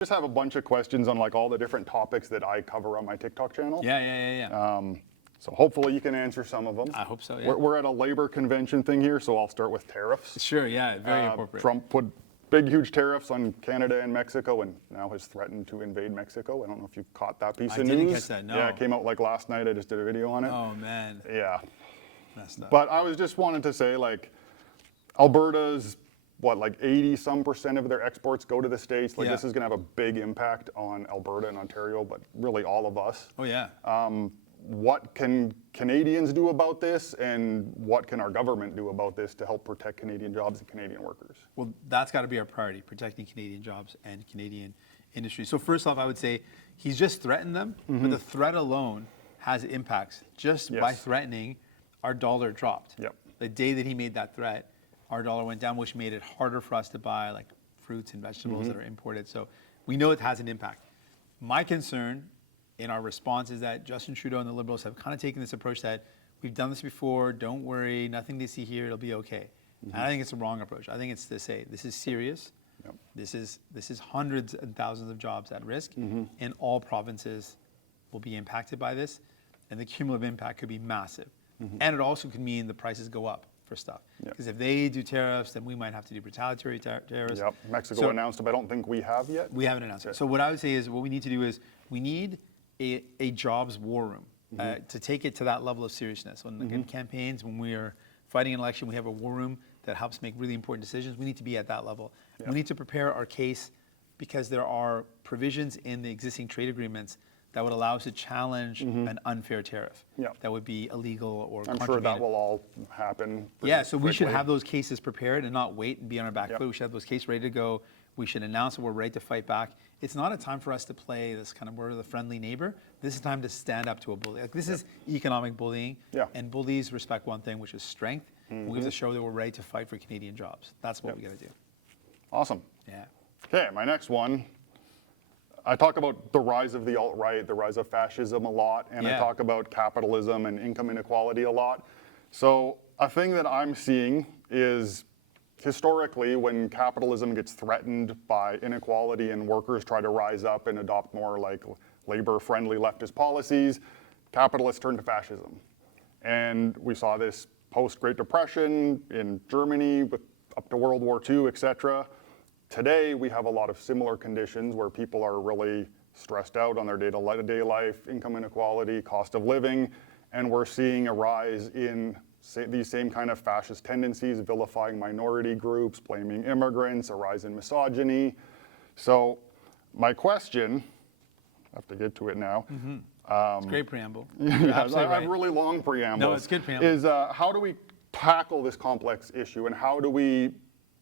just have a bunch of questions on like all the different topics that I cover on my TikTok channel. Yeah. So hopefully you can answer some of them. I hope so, yeah. We're at a labor convention thing here, so I'll start with tariffs. Sure, yeah, very appropriate. Trump put big, huge tariffs on Canada and Mexico, and now has threatened to invade Mexico. I don't know if you caught that piece of news. I didn't catch that, no. Yeah, it came out like last night. I just did a video on it. Oh, man. Yeah. Messed up. But I was just wanted to say, like, Alberta's, what, like 80-some% of their exports go to the States. Like, this is going to have a big impact on Alberta and Ontario, but really all of us. Oh, yeah. What can Canadians do about this, and what can our government do about this to help protect Canadian jobs and Canadian workers? Well, that's got to be our priority, protecting Canadian jobs and Canadian industry. So first off, I would say he's just threatened them, but the threat alone has impacts. Just by threatening, our dollar dropped. Yep. The day that he made that threat, our dollar went down, which made it harder for us to buy like fruits and vegetables that are imported. So we know it has an impact. My concern in our response is that Justin Trudeau and the Liberals have kind of taken this approach that we've done this before, don't worry, nothing they see here, it'll be okay. And I think it's the wrong approach. I think it's to say, this is serious. Yep. This is hundreds and thousands of jobs at risk, and all provinces will be impacted by this, and the cumulative impact could be massive. And it also could mean the prices go up for stuff. Because if they do tariffs, then we might have to do retaliatory tariffs. Yep. Mexico announced them. I don't think we have yet. We haven't announced it. So what I would say is what we need to do is we need a jobs war room to take it to that level of seriousness. When in campaigns, when we are fighting an election, we have a war room that helps make really important decisions. We need to be at that level. We need to prepare our case because there are provisions in the existing trade agreements that would allow us to challenge an unfair tariff that would be illegal or I'm sure that will all happen. Yeah, so we should have those cases prepared and not wait and be on our back foot. We should have those cases ready to go. We should announce that we're ready to fight back. It's not a time for us to play this kind of we're the friendly neighbor. This is time to stand up to a bully. Like, this is economic bullying, and bullies respect one thing, which is strength. We have to show that we're ready to fight for Canadian jobs. That's what we got to do. Awesome. Yeah. Okay, my next one. I talk about the rise of the alt-right, the rise of fascism a lot, and I talk about capitalism and income inequality a lot. So a thing that I'm seeing is historically when capitalism gets threatened by inequality and workers try to rise up and adopt more like labor-friendly leftist policies, capitalists turn to fascism. And we saw this post-Great Depression in Germany with up to World War II, etc. Today, we have a lot of similar conditions where people are really stressed out on their day-to-day life, income inequality, cost of living, and we're seeing a rise in these same kind of fascist tendencies, vilifying minority groups, blaming immigrants, a rise in misogyny. So my question, I have to get to it now. It's a great preamble. I have a really long preamble. No, it's good preamble. Is how do we tackle this complex issue, and how do we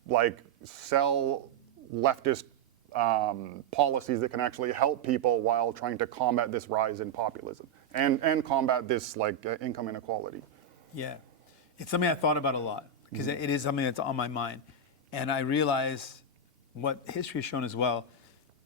like sell leftist policies that can actually help people while trying to combat this rise in populism and combat this like income inequality? Yeah, it's something I thought about a lot because it is something that's on my mind, and I realize what history has shown as well.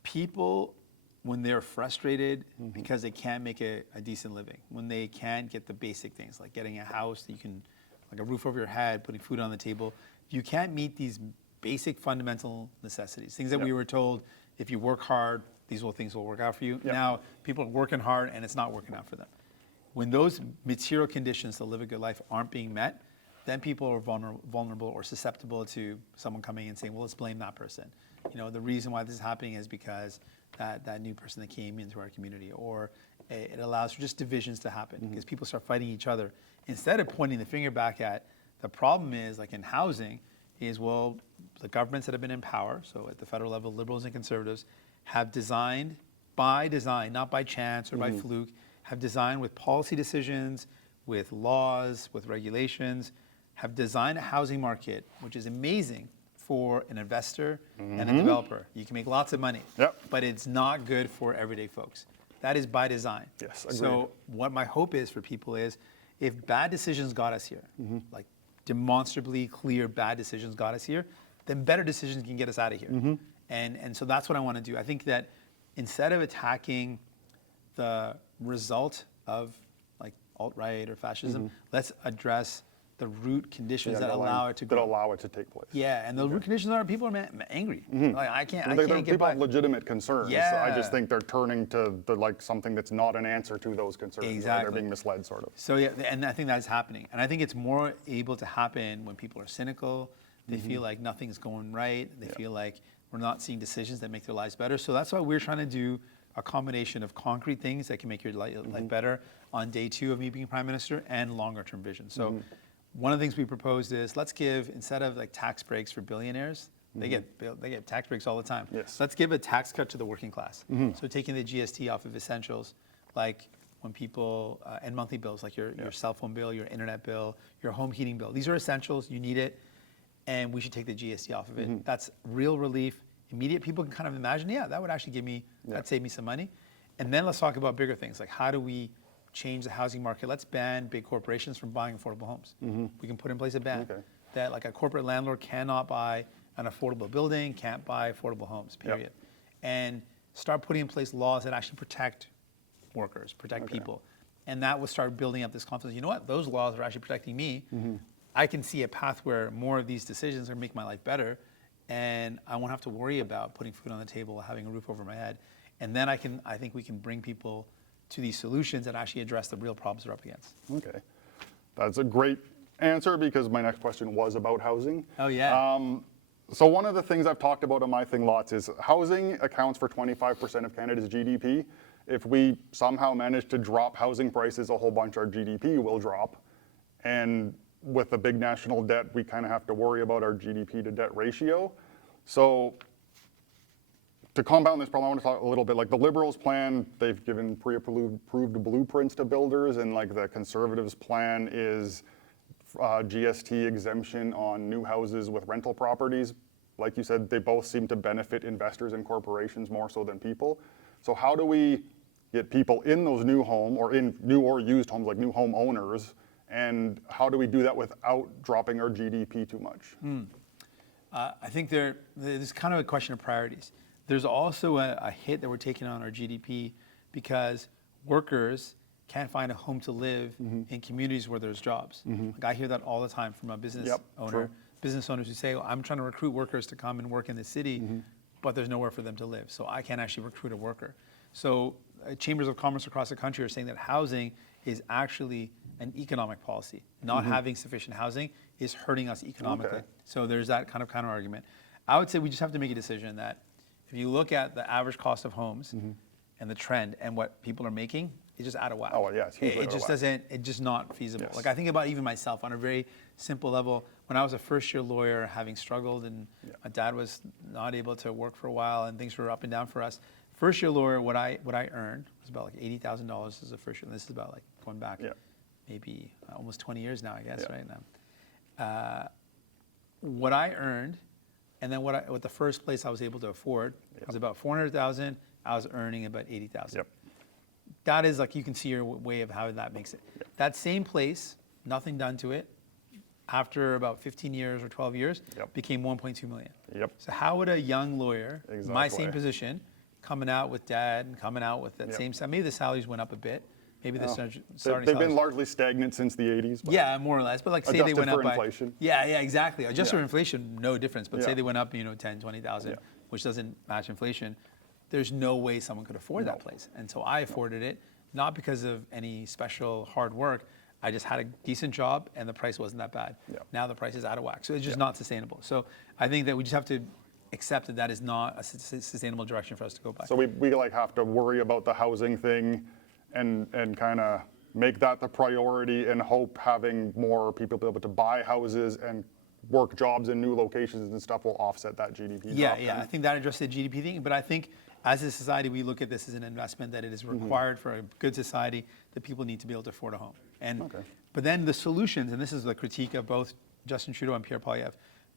People, when they're frustrated because they can't make a decent living, when they can't get the basic things like getting a house that you can, like a roof over your head, putting food on the table, you can't meet these basic fundamental necessities, things that we were told, if you work hard, these things will work out for you. Now, people are working hard and it's not working out for them. When those material conditions to live a good life aren't being met, then people are vulnerable or susceptible to someone coming and saying, well, let's blame that person. You know, the reason why this is happening is because that new person that came into our community, or it allows for just divisions to happen because people start fighting each other. Instead of pointing the finger back at, the problem is, like in housing, is, well, the governments that have been in power, so at the federal level, Liberals and Conservatives, have designed by design, not by chance or by fluke, have designed with policy decisions, with laws, with regulations, have designed a housing market, which is amazing for an investor and a developer. You can make lots of money, but it's not good for everyday folks. That is by design. Yes, agreed. So what my hope is for people is, if bad decisions got us here, like demonstrably clear bad decisions got us here, then better decisions can get us out of here. And so that's what I want to do. I think that instead of attacking the result of like alt-right or fascism, let's address the root conditions that underlying- allow it to that grow. allow it to take place. Yeah, and the root conditions are people are angry. Like I can't get People by. have legitimate concerns. Yeah. I just think they're turning to like something that's not an answer to those concerns. Or Exactly. they're being misled, sort of. So yeah, and I think that's happening. And I think it's more able to happen when people are cynical. They feel like nothing's going right. They feel like we're not seeing decisions that make their lives better. So that's why we're trying to do a combination of concrete things that can make your life better on day 2 of me being prime minister and longer term vision. So one of the things we proposed is let's give, instead of like tax breaks for billionaires, they get tax breaks all the time. Yes. Let's give a tax cut to the working class. So taking the GST off of essentials, like when people, and monthly bills, like your cell phone bill, your internet bill, your home heating bill. These are essentials, you need it, and we should take the GST off of it. That's real relief, immediate. People can kind of imagine, yeah, that would actually give me, that'd save me some money. And then let's talk about bigger things, like how do we change the housing market? Let's ban big corporations from buying affordable homes. We can put in place a ban that like a corporate landlord cannot buy an affordable building, can't buy affordable homes, period. And start putting in place laws that actually protect workers, protect people. And that will start building up this confidence. You know what? Those laws are actually protecting me. I can see a path where more of these decisions are make my life better, and I won't have to worry about putting food on the table, having a roof over my head. And then I think we can bring people to these solutions that actually address the real problems they're up against. Okay. That's a great answer, because my next question was about housing. Oh, yeah. So one of the things I've talked about on my thing lots is housing accounts for 25% of Canada's GDP. If we somehow manage to drop housing prices a whole bunch, our GDP will drop. And with the big national debt, we kind of have to worry about our GDP to debt ratio. So to compound this problem, I want to talk a little bit, like the Liberals' plan, they've given pre-approved blueprints to builders, and like the Conservatives' plan is GST exemption on new houses with rental properties. Like you said, they both seem to benefit investors and corporations more so than people. So how do we get people in those new home, or in new or used homes, like new home owners, and how do we do that without dropping our GDP too much? I think there's kind of a question of priorities. There's also a hit that we're taking on our GDP because workers can't find a home to live in communities where there's jobs. Like I hear that all the time from a business owner, business owners who say, I'm trying to recruit workers to come and work in the city, but there's nowhere for them to live. So I can't actually recruit a worker. So chambers of commerce across the country are saying that housing is actually an economic policy. Not having sufficient housing is hurting us economically. Okay. So there's that kind of counter argument. I would say we just have to make a decision that if you look at the average cost of homes and the trend and what people are making, it's just out of whack. Oh, well, yeah, it's hugely it out of just whack. doesn't, it's just not feasible. Yes. Like I think about even myself on a very simple level. When I was a first year lawyer, having struggled and my dad was not able to work for a while and things were up and down for us. First year lawyer, what I earned was about like $80,000 as a first year. And this is about like going back maybe almost 20 years now, I guess, right now. What I earned, and then what the first place I was able to afford was about $400,000. I was earning about $80,000. That is like, you can see your way of how that makes it. That same place, nothing done to it, after about 15 years or 12 years, became 1.2 million. So how would a young lawyer, my same position, coming out with dad and coming out with that same, maybe the salaries went up a bit. Maybe the starting They've been largely stagnant since the 80s. Yeah, more or less. But like say they went up by inflation. Yeah, exactly. Adjusted for inflation, no difference. But say they went up, 10, 20,000, which doesn't match inflation. There's no way someone could afford that place. And so I afforded it, not because of any special hard work. I just had a decent job and the price wasn't that bad. Now the price is out of whack. So it's just not sustainable. So I think that we just have to accept that that is not a sustainable direction for us to go by. So we like have to worry about the housing thing and kind of make that the priority and hope having more people be able to buy houses and work jobs in new locations and stuff will offset that GDP drop. I think that addresses the GDP thing. But I think as a society, we look at this as an investment that it is required for a good society that people need to be able to afford a home. And but then the solutions, and this is the critique of both Justin Trudeau and Pierre Poilievre,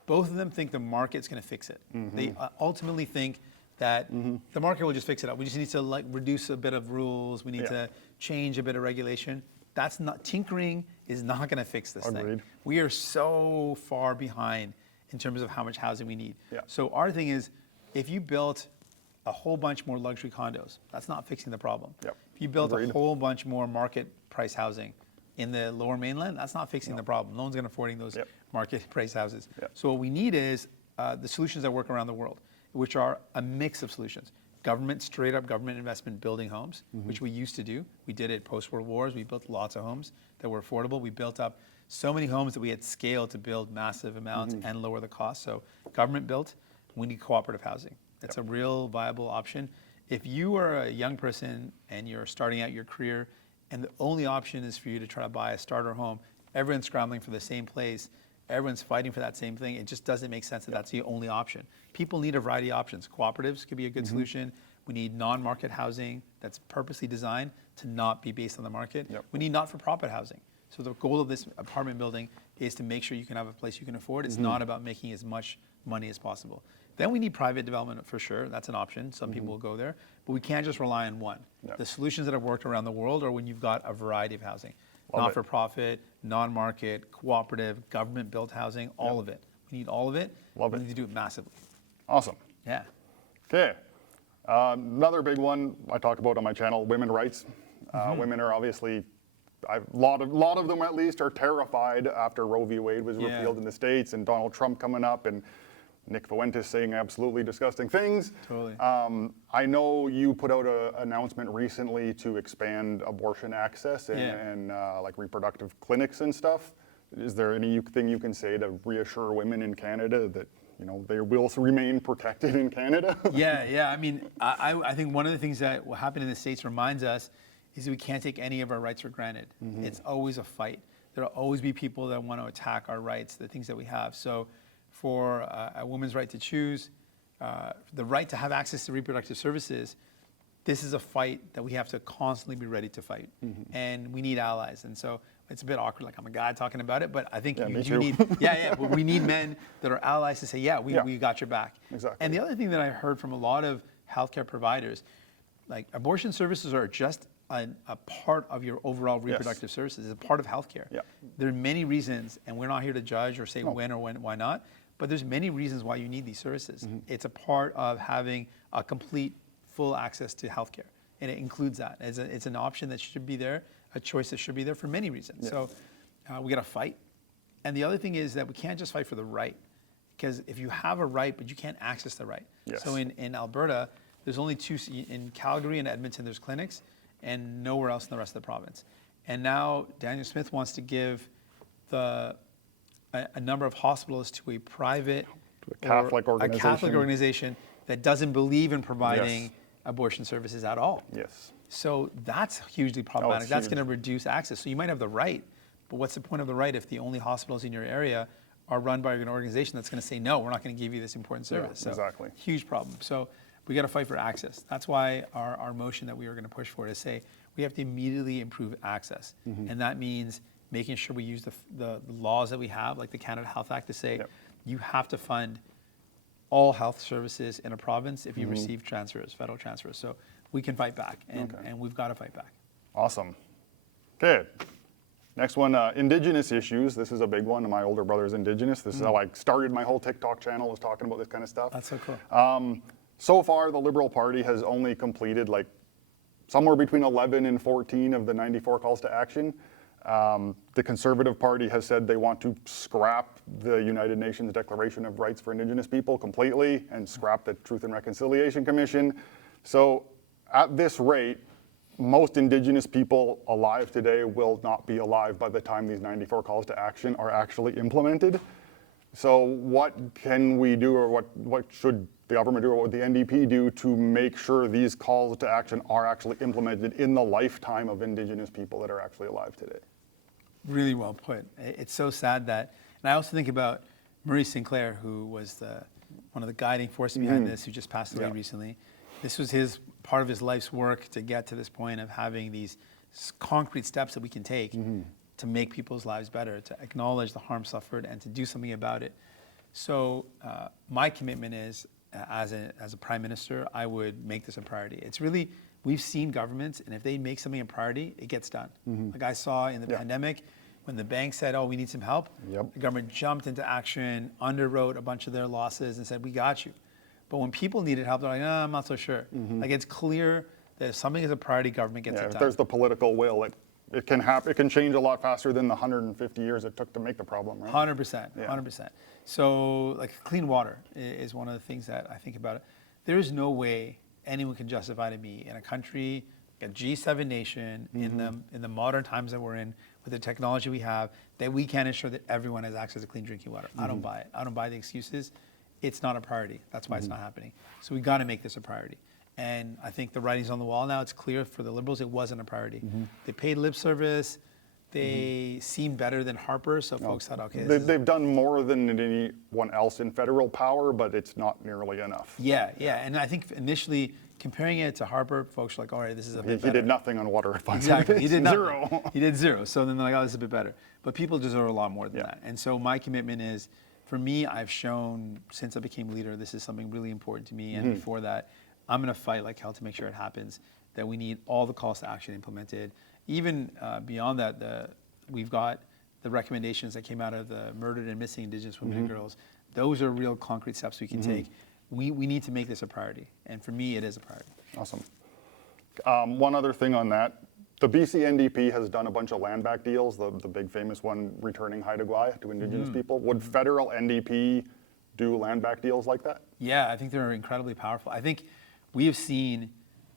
both of them think the market's going to fix it. They ultimately think that the market will just fix it up. We just need to like reduce a bit of rules. We need to change a bit of regulation. That's not, tinkering is not going to fix this thing. We are so far behind in terms of how much housing we need. So our thing is, if you built a whole bunch more luxury condos, that's not fixing the problem. If you built a whole bunch more market price housing, in the lower mainland, that's not fixing the problem. No one's going to affording those Yep. market price houses. Yep. So what we need is the solutions that work around the world, which are a mix of solutions. Government, straight up government investment building homes, which we used to do. We did it post-World Wars. We built lots of homes that were affordable. We built up so many homes that we had scale to build massive amounts and lower the cost. So government built, we need cooperative housing. That's a real viable option. If you are a young person and you're starting out your career and the only option is for you to try to buy a starter home, everyone's scrambling for the same place, everyone's fighting for that same thing, it just doesn't make sense that that's the only option. People need a variety of options. Cooperatives could be a good solution. We need non-market housing that's purposely designed to not be based on the market. Yep. We need not-for-profit housing. So the goal of this apartment building is to make sure you can have a place you can afford. It's not about making as much money as possible. Then we need private development for sure. That's an option. Some people will go there. But we can't just rely on one. Yep. The solutions that have worked around the world are when you've got a variety of housing. Love it. Not-for-profit, non-market, cooperative, government-built housing, all of it. We need all of it. Love we it. need to do it massively. Awesome. Yeah. Okay. Another big one I talk about on my channel, women's rights. Women are obviously, a lot of them at least, are terrified after Roe v. Wade was Yeah. repealed in the States and Donald Trump coming up and Nick Fuentes saying absolutely disgusting things. Totally. I know you put out an announcement recently to expand abortion access and like reproductive clinics and stuff. Is there anything you can say to reassure women in Canada that they will remain protected in Canada? Yeah. I mean, I think one of the things that will happen in the States reminds us is that we can't take any of our rights for granted. It's always a fight. There will always be people that want to attack our rights, the things that we have. So for a woman's right to choose, the right to have access to reproductive services, this is a fight that we have to constantly be ready to fight. And we need allies. And so it's a bit awkward, like I'm a guy talking about it, but I think Yeah, you me do too. need, but we need men that are allies to say, we got your back. Exactly. And the other thing that I heard from a lot of healthcare providers, like abortion services are just a part of your overall reproductive services. It's a part of healthcare. Yeah. There are many reasons, and we're not here to judge or say when or why not, but there's many reasons why you need these services. It's a part of having a complete, full access to healthcare, and it includes that. It's an option that should be there, a choice that should be there for many reasons. Yeah. So we got to fight. And the other thing is that we can't just fight for the right, because if you have a right, but you can't access the right. Yes. So in Alberta, there's only two, in Calgary and Edmonton, there's clinics, and nowhere else in the rest of the province. And now Daniel Smith wants to give a number of hospitals to a private Catholic or a organization. Catholic organization that doesn't believe in providing Yes. abortion services at all. Yes. So that's hugely problematic. That's huge. going to reduce access. So you might have the right, but what's the point of the right if the only hospitals in your area are run by an organization that's going to say, no, we're not going to give you this important service. So exactly. huge problem. So we got to fight for access. That's why our motion that we are going to push for is say we have to immediately improve access. And that means making sure we use the laws that we have, like the Canada Health Act, to say you have to fund all health services in a province if you receive transfers, federal transfers. So we can fight back, and we've got to fight back. Awesome. Okay. Next one, Indigenous issues. This is a big one. My older brother is Indigenous. This is how I started my whole TikTok channel, was talking about this kind of stuff. That's so cool. So far, the Liberal Party has only completed like somewhere between 11 and 14 of the 94 calls to action. The Conservative Party has said they want to scrap the United Nations Declaration of Rights for Indigenous People completely and scrap the Truth and Reconciliation Commission. So at this rate, most Indigenous people alive today will not be alive by the time these 94 calls to action are actually implemented. So what can we do, or what should the government do, or what would the NDP do to make sure these calls to action are actually implemented in the lifetime of Indigenous people that are actually alive today? Really well put. It's so sad that, and I also think about Murray Sinclair, who was one of the guiding forces behind this, who just passed away recently. This was part of his life's work to get to this point of having these concrete steps that we can take to make people's lives better, to acknowledge the harm suffered and to do something about it. So my commitment is, as a prime minister, I would make this a priority. It's really, we've seen governments, and if they make something a priority, it gets done. Like I saw in the pandemic, when the bank said, oh, we need some help, the government jumped into action, underwrote a bunch of their losses and said, we got you. But when people needed help, they're like, no, I'm not so sure. Like it's clear that if something is a priority, government gets it If done. there's the political will, it can happen. It can change a lot faster than the 150 years it took to make the problem, right? 100%, 100%. So like clean water is one of the things that I think about. There is no way anyone can justify to me in a country, a G7 nation, in the modern times that we're in, with the technology we have, that we can't ensure that everyone has access to clean drinking water. I don't buy it. I don't buy the excuses. It's not a priority. That's why it's not happening. So we got to make this a priority. And I think the writing's on the wall now. It's clear for the Liberals it wasn't a priority. They paid lip service. They seemed better than Harper, so folks thought, okay. They've done more than anyone else in federal power, but it's not nearly enough. Yeah. And I think initially comparing it to Harper, folks were like, all right, this is a bit better. He did nothing on water advisory. Exactly. He did nothing. Zero. He did zero. So then they're like, oh, this is a bit better. But people deserve a lot more than that. And so my commitment is, for me, I've shown since I became leader, this is something really important to me. And before that, I'm going to fight like hell to make sure it happens, that we need all the calls to action implemented. Even beyond that, we've got the recommendations that came out of the murdered and missing Indigenous women and girls. Those are real concrete steps we can take. We need to make this a priority. And for me, it is a priority. Awesome. One other thing on that. The BC NDP has done a bunch of land back deals, the big famous one returning Haida Gwaii to Indigenous people. Would federal NDP do land back deals like that? Yeah, I think they're incredibly powerful. I think we have seen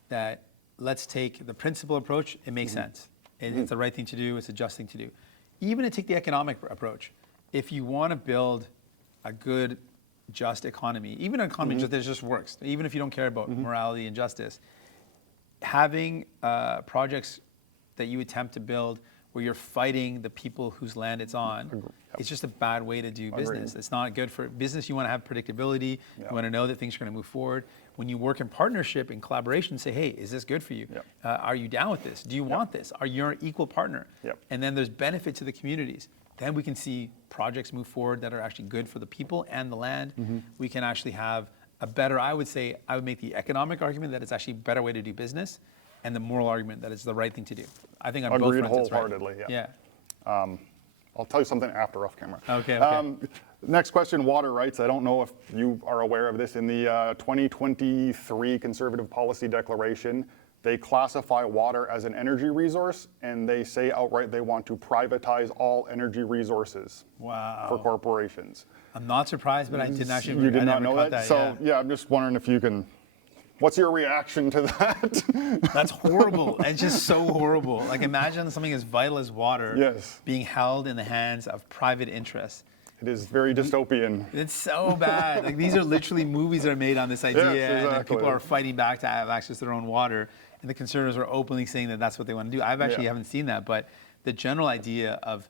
that let's take the principal approach, it makes sense. It's the right thing to do, it's a just thing to do. Even to take the economic approach, if you want to build a good, just economy, even an economy that just works, even if you don't care about morality and justice, having projects that you attempt to build where you're fighting the people whose land it's on, it's just a bad way to do business. It's not good for business. You want to have predictability. You want to know that things are going to move forward. When you work in partnership, in collaboration, say, hey, is this good for you? Are you down with this? Do you want this? Are you an equal partner? And then there's benefit to the communities. Then we can see projects move forward that are actually good for the people and the land. We can actually have a better, I would make the economic argument that it's actually a better way to do business, and the moral argument that it's the right thing to do. I think on both fronts it's right. Wholeheartedly, I'll tell you something after off camera. Okay. Next question, water rights. I don't know if you are aware of this. In the 2023 Conservative Policy Declaration, they classify water as an energy resource, and they say outright they want to privatize all energy resources for corporations. I'm not surprised, but I didn't actually. You did not know that? So yeah, I'm just wondering if you can. What's your reaction to that? That's horrible. It's just so horrible. Like, imagine something as vital as water being held in the hands of private interests. It is very dystopian. It's so bad. Like, these are literally movies that are made on this idea, and people are fighting back to have access to their own water. And the conservatives are openly saying that that's what they want to do. I've actually haven't seen that, but the general idea of,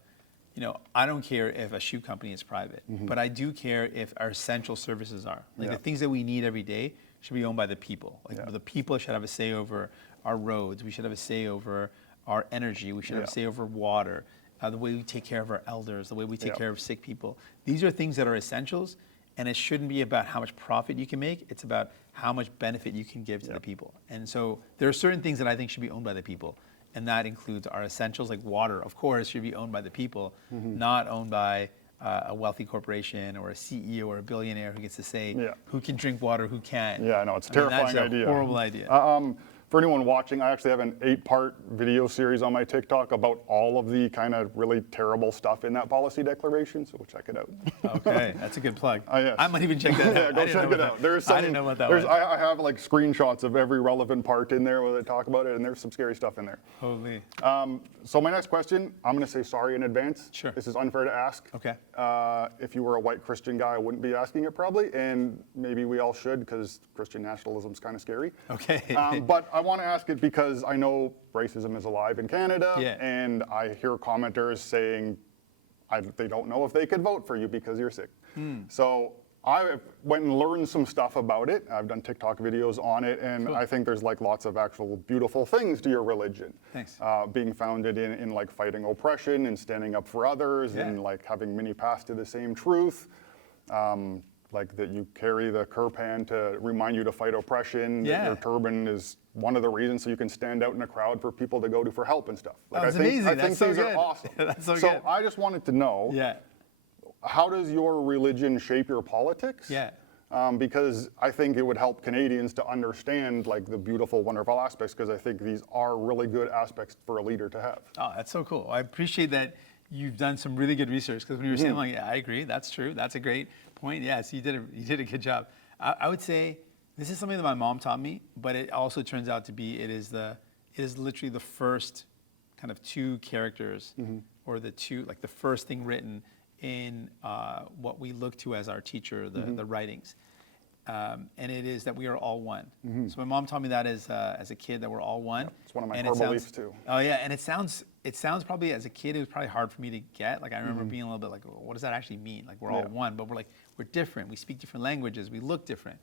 I don't care if a shoe company is private, but I do care if our essential services are. Like the things that we need every day should be owned by the people. Like the people should have a say over our roads. We should have a say over our energy. We should have a say over water. The way we take care of our elders, the way we take care of sick people. These are things that are essentials, and it shouldn't be about how much profit you can make. It's about how much benefit you can give to the people. And so there are certain things that I think should be owned by the people, and that includes our essentials, like water, of course, should be owned by the people, not owned by a wealthy corporation or a CEO or a billionaire who gets to say who can drink water, who can't. Yeah, no, it's a terrifying idea. That's a horrible idea. For anyone watching, I actually have an 8-part video series on my TikTok about all of the kind of really terrible stuff in that policy declaration, so check it out. Okay, that's a good plug. Yes. I might even check that out. Go check it out. I didn't know about that one. I have like screenshots of every relevant part in there where they talk about it, and there's some scary stuff in there. Holy. So my next question, I'm going to say sorry in advance. Sure. This is unfair to ask. Okay. If you were a white Christian guy, I wouldn't be asking it probably, and maybe we all should because Christian nationalism is kind of scary. Okay. But I want to ask it because I know racism is alive in Canada, and I hear commenters saying they don't know if they could vote for you because you're sick. So I went and learned some stuff about it. I've done TikTok videos on it, and I think there's like lots of actual beautiful things to your religion. Thanks. Being founded in like fighting oppression and standing up for others, and like having many paths to the same truth. Like that you carry the kirpan to remind you to fight oppression. That your turban is one of the reasons so you can stand out in a crowd for people to go to for help and stuff. Like, that's amazing. I think so these good. are awesome. That's so good. So I just wanted to know, how does your religion shape your politics? Yeah. because I think it would help Canadians to understand like the beautiful, wonderful aspects, because I think these are really good aspects for a leader to have. Oh, that's so cool. I appreciate that you've done some really good research, because when you were saying, like, yeah, I agree, that's true, that's a great point. Yeah, so you did a good job. I would say this is something that my mom taught me, but it also turns out to be, it is literally the first kind of two characters, or the first thing written in what we look to as our teacher, the writings. And it is that we are all one. So my mom taught me that as a kid, that we're all one. Yep, it's one of my core beliefs too. Oh yeah, and it sounds probably, as a kid, it was probably hard for me to get. Like I remember being a little bit like, well, what does that actually mean? Like we're all one, but we're different. We speak different languages. We look different.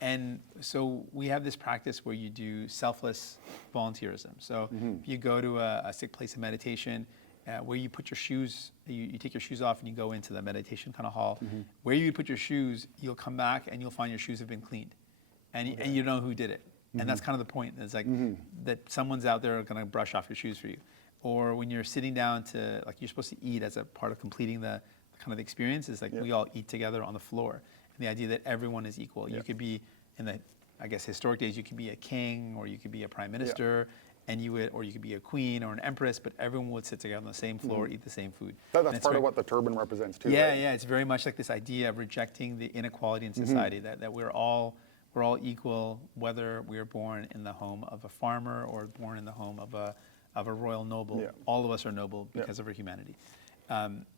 And so we have this practice where you do selfless volunteerism. So if you go to a sick place of meditation, where you put your shoes, you take your shoes off and you go into the meditation kind of hall. Where you put your shoes, you'll come back and you'll find your shoes have been cleaned, and you know who did it. And that's kind of the point. It's like that someone's out there going to brush off your shoes for you. Or when you're sitting down to, like, you're supposed to eat as a part of completing the kind of experience, is like we all eat together on the floor. And the idea that everyone is equal. You could be, in the, I guess, historic days, you could be a king, or you could be a prime minister, and or you could be a queen or an empress, but everyone would sit together on the same floor, eat the same food. That's part of what the turban represents too. Yeah, right? yeah, it's very much like this idea of rejecting the inequality in society, that we're all equal, whether we are born in the home of a farmer or born in the home of a royal noble. All of us are noble because of our humanity.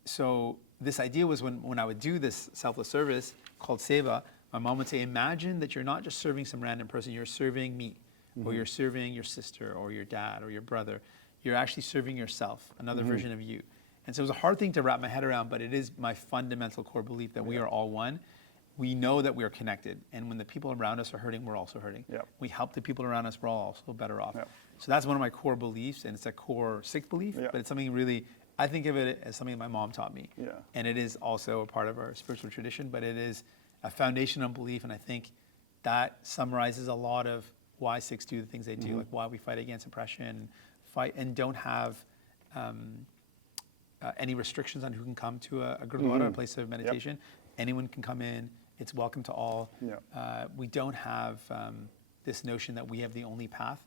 So this idea was, when I would do this selfless service called seva, my mom would say, imagine that you're not just serving some random person, you're serving me, or you're serving your sister or your dad or your brother. You're actually serving yourself, another version of you. And so it was a hard thing to wrap my head around, but it is my fundamental core belief that we are all one. We know that we are connected, and when the people around us are hurting, we're also hurting. We help the people around us, we're all also better off. So that's one of my core beliefs, and it's a core Sikh belief, but it's something really, I think of it as something my mom taught me. And it is also a part of our spiritual tradition, but it is a foundational belief, and I think that summarizes a lot of why Sikhs do the things they do, like why we fight against oppression, fight and don't have any restrictions on who can come to a gurdwara, a place of meditation. Anyone can come in. It's welcome to all. We don't have this notion that we have the only path,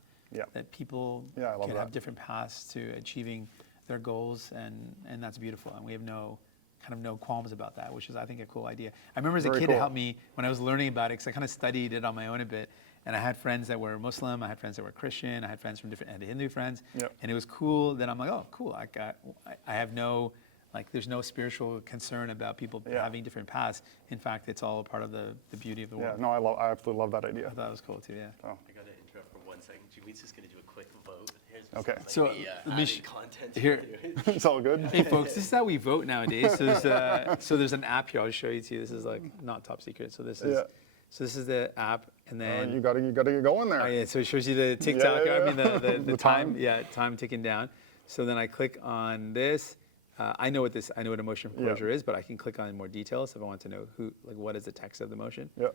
that people can have different paths to achieving their goals, and that's beautiful. And we have no qualms about that, which is, I think, a cool idea. I remember as a kid, it helped me when I was learning about it, because I kind of studied it on my own a bit. And I had friends that were Muslim, I had friends that were Christian, I had friends from I had Hindu friends. And it was cool that I'm like, oh, cool. I have no, like, there's no spiritual concern about people having different paths. In fact, it's all a part of the beauty of the world. No, I absolutely love that idea. I thought it was cool too, I got to interrupt for 1 second. Jagmeet's just going to do a quick vote. Here's Okay. So let me content here. It's all good. Hey folks, this is how we vote nowadays. So there's an app here. I'll show you too. This is like not top secret. So this is the app, and then you gotta get going there. Oh yeah, so it shows you the TikTok. I mean the time. time. Yeah, time ticking down. So then I click on this. I know what a motion for closure is, but I can click on more details if I want to know what is the text of the motion. We're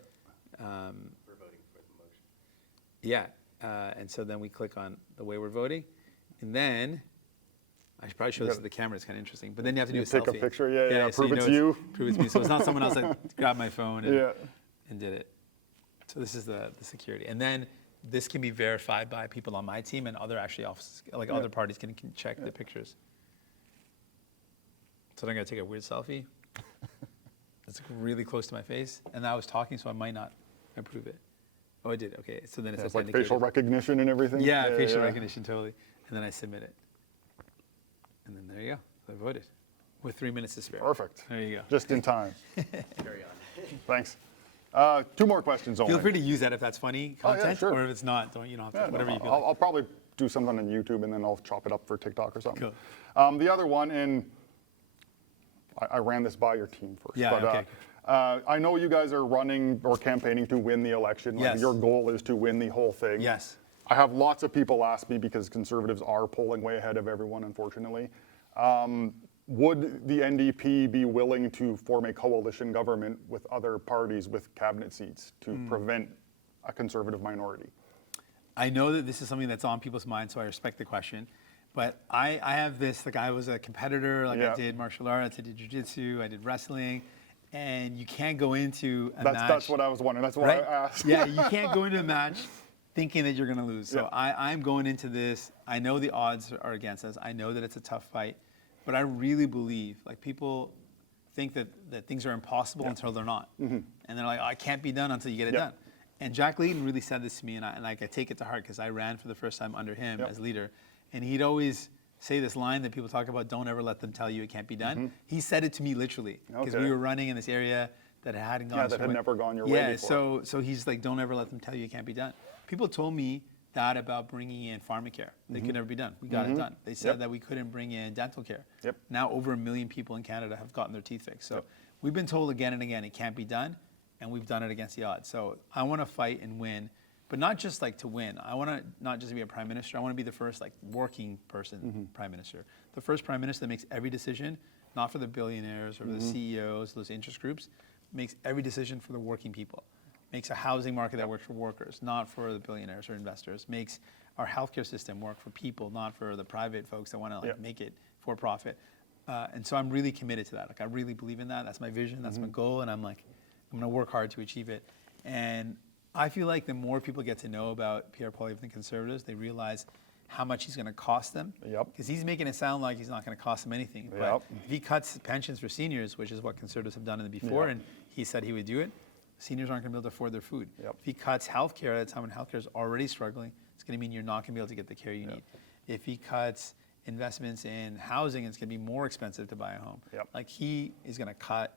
voting for the motion. Yeah, and so then we click on the way we're voting, and then I should probably show this to the camera. It's kind of interesting, but then you have to do a selfie. Take a picture. So Prove it's you. Prove it's me. So it's not someone else that grabbed my phone and did it. So this is the security, and then this can be verified by people on my team, and other offices, like other parties, can check the pictures. So then I'm gonna take a weird selfie. It's really close to my face, and I was talking, so I might not approve it. Oh, I did. Okay, so then it says It's like facial recognition and everything. Yeah, facial recognition, totally. And then I submit it, and then there you go. So I voted with 3 minutes to spare. Perfect. There you go. Just in time. Carry on. Thanks. 2 more questions only. Feel free to use that if that's funny content, sure. or if it's not, you don't have to, whatever you feel. I'll probably do something on YouTube, and then I'll chop it up for TikTok or something. Cool. The other one, and I ran this by your team first. Yeah, but, okay. I know you guys are running or campaigning to win the election. Yes. Your goal is to win the whole thing. Yes. I have lots of people ask me, because Conservatives are polling way ahead of everyone, unfortunately. Would the NDP be willing to form a coalition government with other parties with cabinet seats to prevent a Conservative minority? I know that this is something that's on people's minds, so I respect the question. But I have this, like, I was a competitor, I did martial arts, I did jiu-jitsu, I did wrestling, and you can't go into a That's match. that's what I was wondering. That's why Right? I asked. Yeah, you can't go into a match thinking that you're going to lose. So Yeah. I'm going into this. I know the odds are against us. I know that it's a tough fight, but I really believe, like, people think that things are impossible until they're not, and they're like, oh, it can't be done until you get it Yeah. done. And Jack Layton really said this to me, and I take it to heart because I ran for the first time under him Yep. as leader, and he'd always say this line that people talk about: "Don't ever let them tell you it can't be done." He said it to me literally because Okay. we were running in this area that hadn't gone. Yeah, us that had way. never gone your way Yeah, before. so he's like, don't ever let them tell you it can't be done. People told me that about bringing in pharmacare. They could never be done. We got it done. They said Yep. that we couldn't bring in dental care. Yep. Now over 1 million people in Canada have gotten their teeth fixed. So we've been told again and again it can't be done, and we've done it against the odds. So I want to fight and win, but not just like to win. I want to not just be a prime minister. I want to be the first like working person prime minister. The first prime minister that makes every decision, not for the billionaires or the CEOs, those interest groups, makes every decision for the working people. Makes a housing market that works for workers, not for the billionaires or investors. Makes our healthcare system work for people, not for the private folks that want to like make it for profit. And so I'm really committed to that. Like I really believe in that. That's my vision. That's my goal. And I'm like, I'm going to work hard to achieve it. And I feel like the more people get to know about Pierre Poilievre and the Conservatives, they realize how much he's going to cost them. Yep. Because he's making it sound like he's not going to cost them anything. But Yep. if he cuts pensions for seniors, which is what Conservatives have done in the before, Yep. and he said he would do it, seniors aren't going to be able to afford their food. Yep. If he cuts healthcare at a time when healthcare is already struggling, it's going to mean you're not going to be able to get the care you need. If he cuts investments in housing, it's going to be more expensive to buy a home. Yep. Like he is going to cut,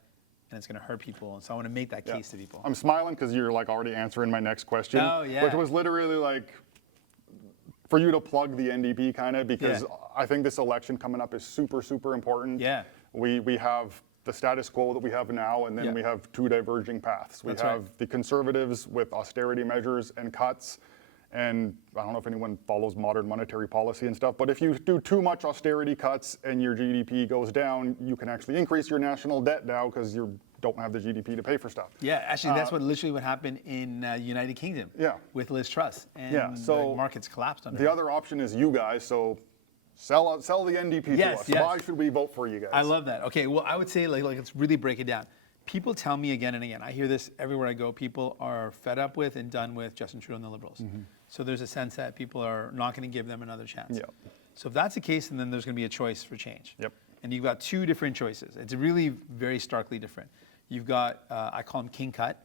and it's going to hurt people. And so I want to make that Yeah. case to people. I'm smiling because you're like already answering my next question, Oh, yeah. which was literally like for you to plug the NDP kind of because Yeah. I think this election coming up is super, super important. Yeah. We have the status quo that we have now, and then Yeah. we have two diverging paths. We That's have right. the Conservatives with austerity measures and cuts, and I don't know if anyone follows modern monetary policy and stuff, but if you do too much austerity cuts and your GDP goes down, you can actually increase your national debt now because you don't have the GDP to pay for stuff. Yeah, actually, that's what literally what happened in United Kingdom. Yeah. With Liz Truss, and Yeah, so the markets collapsed under The her. other option is you guys, so sell the NDP Yes, to us. yes. Why should we vote for you guys? I love that. Okay, well, I would say like let's really break it down. People tell me again and again. I hear this everywhere I go. People are fed up with and done with Justin Trudeau and the Liberals. So there's a sense that people are not going to give them another chance. Yep. So if that's the case, then there's going to be a choice for change. Yep. And you've got two different choices. It's really very starkly different. You've got I call him King Cut,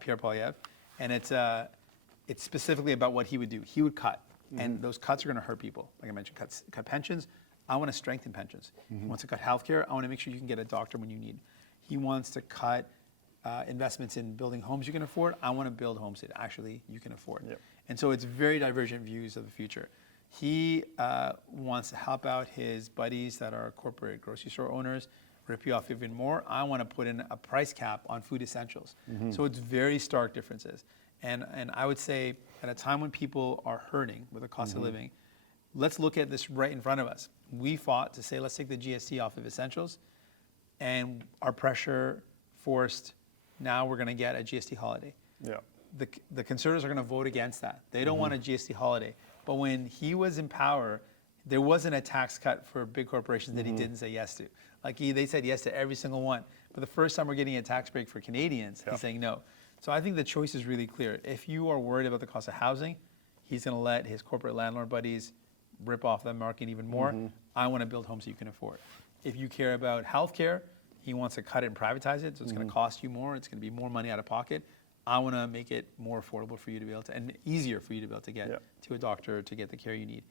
Pierre Poilievre, and it's specifically about what he would do. He would cut, and those cuts are going to hurt people. Like I mentioned, cut pensions. I want to strengthen pensions. He wants to cut healthcare. I want to make sure you can get a doctor when you need. He wants to cut investments in building homes you can afford. I want to build homes that actually you can afford. Yep. And so it's very divergent views of the future. He wants to help out his buddies that are corporate grocery store owners, rip you off even more. I want to put in a price cap on food essentials. So it's very stark differences. And I would say at a time when people are hurting with the cost of living, let's look at this right in front of us. We fought to say, let's take the GST off of essentials, and our pressure forced, now we're going to get a GST holiday. Yeah. The Conservatives are going to vote against that. They don't want a GST holiday. But when he was in power, there wasn't a tax cut for big corporations that he didn't say yes to. Like they said yes to every single one. But the first time we're getting a tax break for Canadians, he's saying no. So I think the choice is really clear. If you are worried about the cost of housing, he's going to let his corporate landlord buddies rip off the market even more. I want to build homes you can afford. If you care about healthcare, he wants to cut it and privatize it, so it's going to cost you more. It's going to be more money out of pocket. I want to make it more affordable for you to be able to, and easier for you to be able to get to a doctor to get the care you need.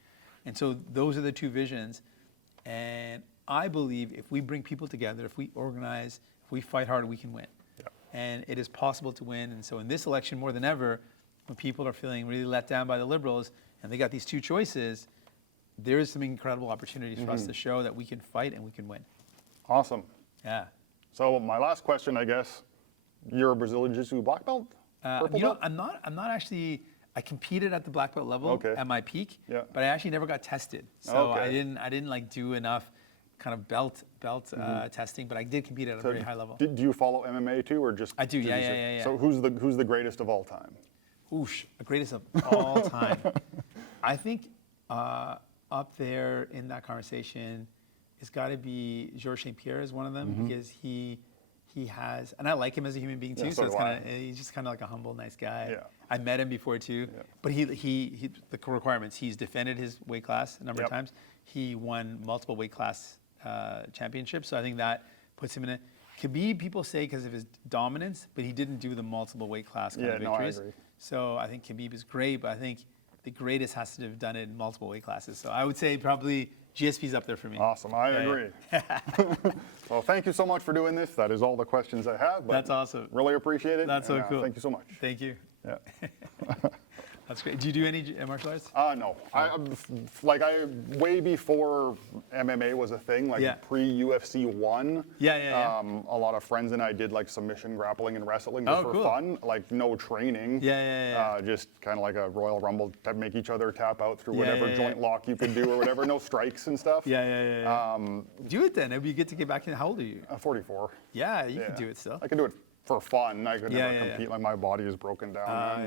And so those are the two visions. And I believe if we bring people together, if we organize, if we fight hard, we can win. And it is possible to win. And so in this election, more than ever, when people are feeling really let down by the Liberals and they got these two choices, there is some incredible opportunities for us to show that we can fight and we can win. Awesome. Yeah. So my last question, I guess, you're a Brazilian Jiu-Jitsu black belt? Purple You know, belt? I'm not actually. I competed at the black belt level at my peak, Yeah. but I actually never got tested. So Okay. I didn't like do enough kind of belt testing, but I did compete at a very high level. Do you follow MMA too, or just? I do, yeah, Jiu-Jitsu? yeah. So who's the greatest of all time? Oosh, the greatest of all time. I think up there in that conversation, it's got to be Georges St. Pierre is one of them because he he has, and I like him as a human being too. Yeah, so it's do kind of, he's just kind of like a humble, nice guy. Yeah. I met him before too, but he the requirements. He's defended his weight class a number of times. He won multiple weight class championships, so I think that puts him in a. Khabib, people say because of his dominance, but he didn't do the multiple weight class kind of victories. I agree. So I think Khabib is great, but I think the greatest has to have done it in multiple weight classes. So I would say probably GSP's up there for me. Awesome. I agree. Well, thank you so much for doing this. That is all the questions I have. But That's awesome. Really appreciate it. That's so cool. Thank you so much. Thank you. Yeah. That's great. Do you do any martial arts? No. I way before MMA was a thing, like pre-UFC 1. Yeah. A lot of friends and I did like submission grappling and wrestling just for cool. fun, like no training. Yeah. Just kind of like a Royal Rumble to make each other tap out through whatever joint lock you could do or whatever. No strikes and stuff. Yeah. Do it then. It'd be good to get back in. How old are you? 44. Yeah, you can do it still. I can do it for fun. I could never Yeah. compete. Like my body is broken down.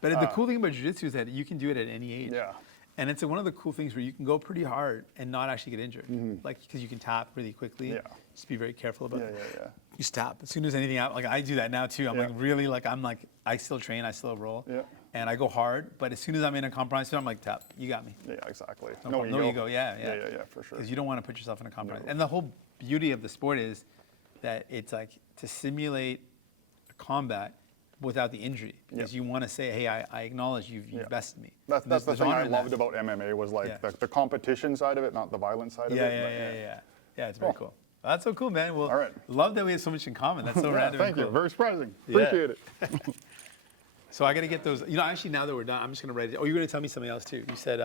But the cool thing about jiu-jitsu is that you can do it at any age. Yeah. And it's one of the cool things where you can go pretty hard and not actually get injured. Like, because you can tap really quickly. Yeah. Just be very careful about it. Yeah. You stop. As soon as anything out, like I do that now too. I still train, I still roll. Yeah. And I go hard, but as soon as I'm in a compromise, I'm like, tap, you got me. Yeah, exactly. No ego, yeah, for sure. Because you don't want to put yourself in a compromise. And the whole beauty of the sport is that it's like to simulate a combat without the injury. Because you want to say, hey, I acknowledge you've bested me. That's the There's thing honor I in loved that. about MMA was like the competition side of it, not the violent side of it. Yeah, it's very cool. That's so cool, man. Well, All right. love that we have so much in common. That's so random. Thank and you. cool. Very surprising. Yeah. Appreciate it. So I got to get those. Actually, now that we're done, I'm just going to write it. Oh, you're going to tell me something else too. You said